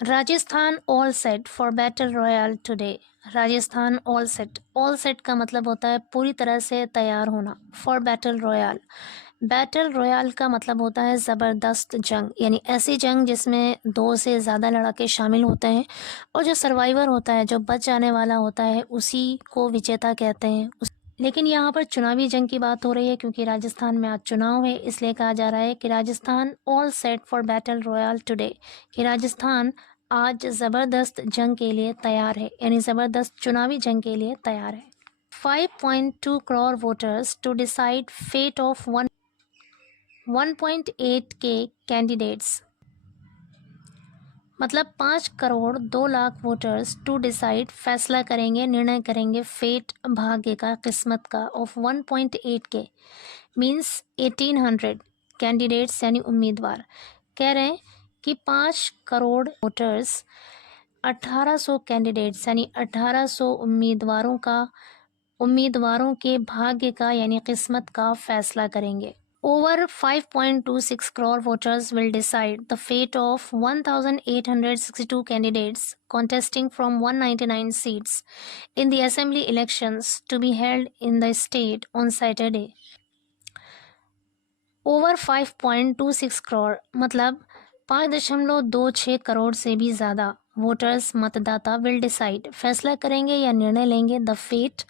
Rajasthan all set for battle royal today. Rajasthan all set का मतलब होता है पूरी तरह से तैयार होना। फॉर बैटल रॉयल का मतलब होता है ज़बरदस्त जंग, यानी ऐसी जंग जिसमें दो से ज़्यादा लड़ाके शामिल होते हैं और जो सर्वाइवर होता है, जो बच जाने वाला होता है, उसी को विजेता कहते हैं। लेकिन यहाँ पर चुनावी जंग की बात हो रही है क्योंकि राजस्थान में आज चुनाव है, इसलिए कहा जा रहा है कि Rajasthan all set for battle royal today, कि राजस्थान आज ज़बरदस्त जंग के लिए तैयार है, यानी ज़बरदस्त चुनावी जंग के लिए तैयार है। 5.2 crore voters to decide fate of 1.8 K candidates, मतलब 5 crore 2 lakh voters to decide, फैसला करेंगे, निर्णय करेंगे, फेट भाग्य का, किस्मत का, ऑफ 1.8 के मीन्स 1800 कैंडिडेट्स यानी उम्मीदवार। कह रहे हैं कि 5 करोड़ वोटर्स 1800 कैंडिडेट्स यानी 1800 उम्मीदवारों के भाग्य का यानी किस्मत का फैसला करेंगे। Over 5.26 crore voters will decide the fate of 1,862 candidates contesting from 199 seats in the assembly elections to be held in the state on Saturday. Over 5.26 crore मतलब 5.26 करोड़ से भी ज़्यादा वोटर्स, मतदाता, विल डिसाइड, फैसला करेंगे या निर्णय लेंगे, द फेट,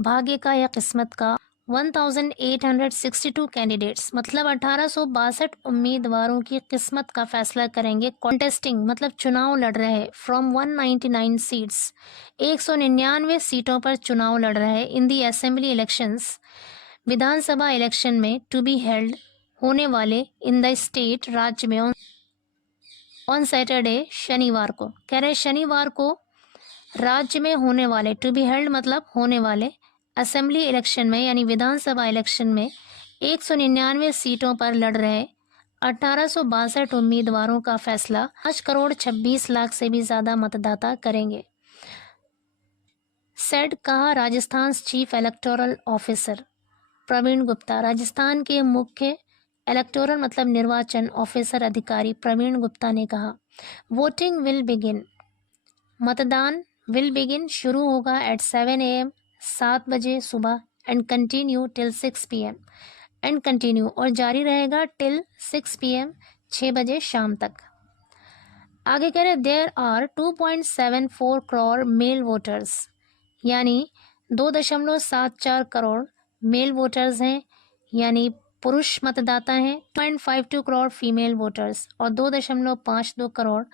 भाग्य का या किस्मत का, 1862 कैंडिडेट्स मतलब 1862 उम्मीदवारों की किस्मत का फैसला करेंगे। कॉन्टेस्टिंग मतलब चुनाव लड़ रहे, फ्रॉम 199 सीट्स 199 सीटों पर चुनाव लड़ रहे, इन दी असेंबली इलेक्शंस विधानसभा इलेक्शन में, टू बी हेल्ड होने वाले, इन द स्टेट राज्य में, ऑन सैटरडे शनिवार को। कह रहे शनिवार को राज्य में होने वाले, टू बी हेल्ड मतलब होने वाले, असेंबली इलेक्शन में यानी विधानसभा इलेक्शन में 199 सीटों पर लड़ रहे 1862 उम्मीदवारों का फैसला 5 करोड़ 26 लाख से भी ज़्यादा मतदाता करेंगे। सेड कहा Rajasthan chief electoral officer Praveen Gupta, Rajasthan के मुख्य इलेक्टोरल मतलब निर्वाचन ऑफिसर अधिकारी प्रवीण गुप्ता ने कहा, वोटिंग विल बिगिन, मतदान विल बिगिन शुरू होगा एट 7 AM 7 बजे सुबह, and continue till 6 PM, and continue और जारी रहेगा टिल 6 PM 6 बजे शाम तक। आगे कह रहे there are 2.74 crore male voters, यानी 2.74 करोड़ मेल वोटर्स हैं यानी पुरुष मतदाता हैं, 2.52 करोड़ फीमेल वोटर्स और 2.52 करोड़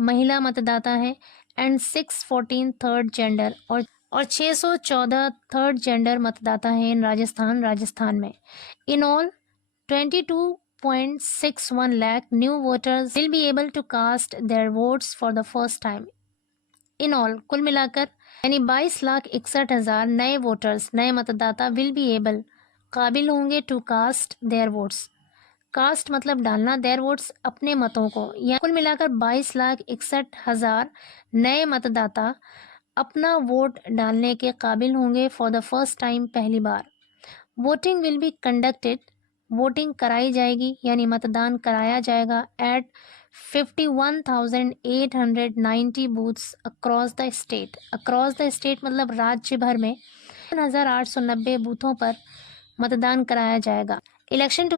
महिला मतदाता हैं, एंड 614 थर्ड जेंडर और 614 थर्ड जेंडर मतदाता हैं इन राजस्थान में। In all 22.61 lakh new voters will be able to cast their votes for the first time. In all कुल मिलाकर यानी 22,61,000 नए वोटर्स, नए मतदाता, विल बी एबल काबिल होंगे, to cast their votes, cast मतलब डालना, देयर वोट्स अपने मतों को, या कुल मिलाकर 22,61,000 नए मतदाता अपना वोट डालने के काबिल होंगे फॉर द फर्स्ट टाइम, पहली बार। Voting will be conducted, voting कराई जाएगी यानी मतदान कराया जाएगा at 51,890 booths across the state, across the state मतलब राज्य भर में 1,890 बूथों पर मतदान कराया जाएगा। Election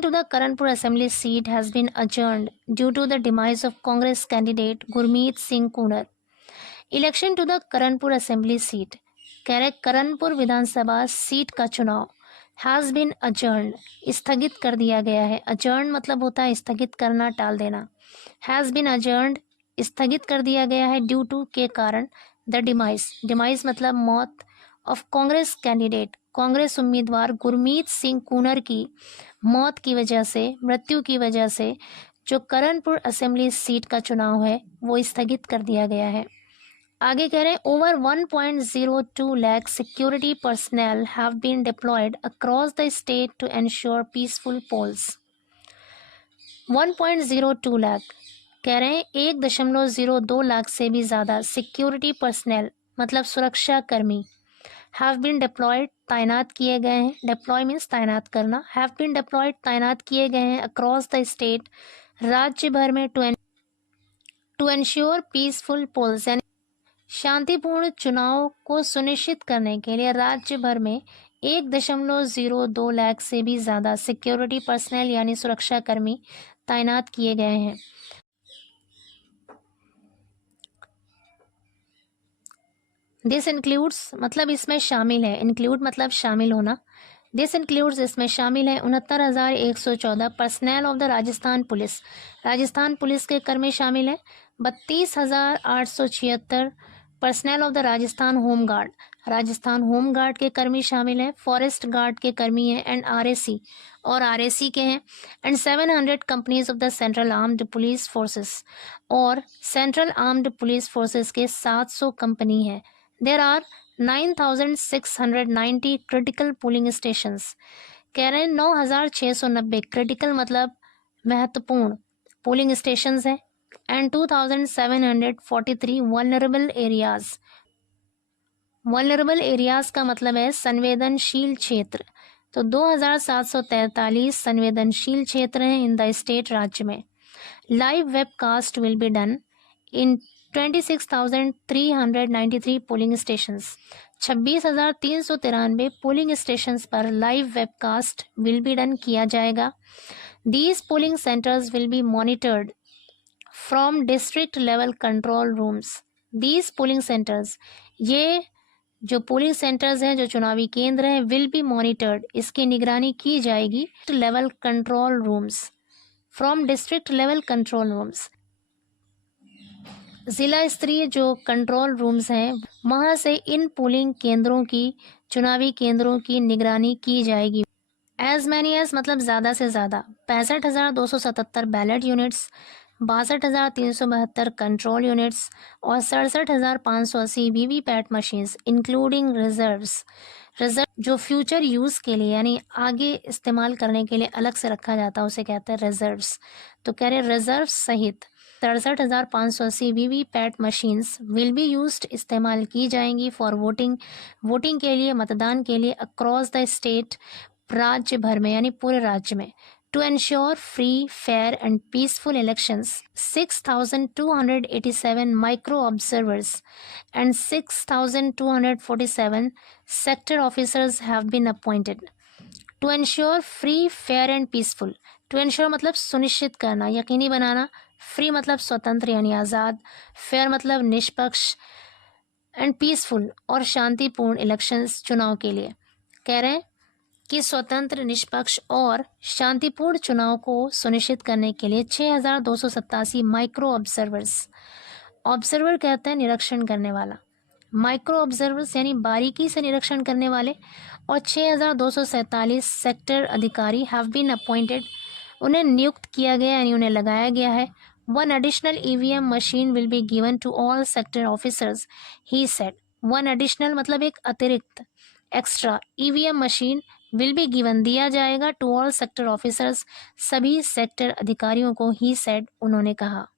to the Karanpur Assembly seat has been adjourned due to the demise of Congress candidate Gurmeet Singh Kunar. Election to the Karanpur Assembly seat, कह रहे करणपुर विधानसभा सीट का चुनाव हैज़ बीन अजर्न, स्थगित कर दिया गया है। अजर्न मतलब होता है स्थगित करना, टाल देना। हैज़ बीन अजर्नड स्थगित कर दिया गया है, ड्यू टू के कारण, द डिमाइस मतलब मौत, ऑफ कांग्रेस कैंडिडेट कांग्रेस उम्मीदवार गुरमीत सिंह कूनर की मौत की वजह से, मृत्यु की वजह से जो करणपुर असेंबली सीट का चुनाव है वो स्थगित कर दिया गया है। आगे कह रहे हैं over 1.02 lakh security personnel have been deployed across the state to ensure peaceful polls. 1.02 lakh कह रहे हैं 1.02 लाख से भी ज़्यादा सिक्योरिटी पर्सनल मतलब सुरक्षा कर्मी हैव बीन डिप्लॉयड तैनात किए गए हैं, डिप्लॉय मीन्स तैनात करना, हैव बीन डिप्लॉयड तैनात किए गए हैं अक्रॉस द स्टेट राज्य भर में टू एंश्योर पीसफुल पोल्स, यानी शांतिपूर्ण चुनाव को सुनिश्चित करने के लिए राज्य भर में 1.02 लाख से भी ज्यादा सिक्योरिटी पर्सनल यानी सुरक्षा कर्मी तैनात किए गए हैं। दिस इंक्लूड्स मतलब इसमें शामिल है, इंक्लूड मतलब शामिल होना। दिस इंक्लूड्स इसमें शामिल है 69,114 personal of the Rajasthan police, Rajasthan police के कर्मी शामिल है। 32,876 personal of the Rajasthan home guard, Rajasthan home guard के कर्मी शामिल हैं। फॉरेस्ट गार्ड के कर्मी हैं एंड आरएसी और आरएसी के हैं। And 700 companies of the central armed police forces, और सेंट्रल आर्म्ड पुलिस फोर्सेस के 700 कंपनी है। There are 9,690 critical polling stations, कह रहे हैं 9,690 क्रिटिकल मतलब महत्वपूर्ण पोलिंग स्टेशंस हैं। And 2,743 vulnerable areas, vulnerable areas का मतलब है संवेदनशील क्षेत्र। तो 2,743 संवेदनशील क्षेत्र हैं इन द स्टेट, राज्य में। Live webcast will be done in 26,393 polling stations, 26,393 polling stations पर live webcast will be done किया जाएगा। These polling centres will be monitored from district level control rooms. These polling centres, ये जो polling centres हैं, जो चुनावी केंद्र हैं, विल बी मॉनिटर्ड, इसकी निगरानी की जाएगी level control rooms, from district level control rooms, जिला स्तरीय जो कंट्रोल रूम्स हैं वहां से इन पोलिंग केंद्रों की, चुनावी केंद्रों की निगरानी की जाएगी। एज मैनी एज मतलब ज़्यादा से ज़्यादा 65,277 बैलेट यूनिट्स, 62,372 कंट्रोल यूनिट्स और 67,580 VVPAT machines including reserves, reserve जो फ्यूचर यूज़ के लिए यानी आगे इस्तेमाल करने के लिए अलग से रखा जाता है उसे कहते हैं रिजर्व्स। तो कह रहे रिजर्व सहित 67,580 VVPAT machines will be used, इस्तेमाल की जाएंगी फॉर वोटिंग, वोटिंग के लिए, मतदान के लिए अक्रॉस द स्टेट, राज्य भर में यानी पूरे राज्य में। To ensure free fair and peaceful elections 6,287 micro observers and 6,247 sector officers have been appointed. To ensure free fair and peaceful, to ensure मतलब सुनिश्चित करना, यकीनी बनाना, फ्री मतलब स्वतंत्र यानी आज़ाद, फेयर मतलब निष्पक्ष, एंड पीसफुल और शांतिपूर्ण इलेक्शंस चुनाव के लिए। कह रहे हैं कि स्वतंत्र, निष्पक्ष और शांतिपूर्ण चुनाव को सुनिश्चित करने के लिए 6,287 माइक्रो ऑब्जर्वर्स, ऑब्जर्वर कहते हैं निरीक्षण करने वाला, माइक्रो ऑब्जर्वर्स यानी बारीकी से निरीक्षण करने वाले, और 6,247 सेक्टर अधिकारी हैव बीन अपॉइंटेड, उन्हें नियुक्त किया गया यानी उन्हें लगाया गया है। One additional EVM machine will be given to all sector officers, he said. One additional मतलब एक अतिरिक्त, extra, EVM machine will be given दिया जाएगा टू ऑल सेक्टर ऑफिसर्स, सभी सेक्टर अधिकारियों को, ही सेड उन्होंने कहा।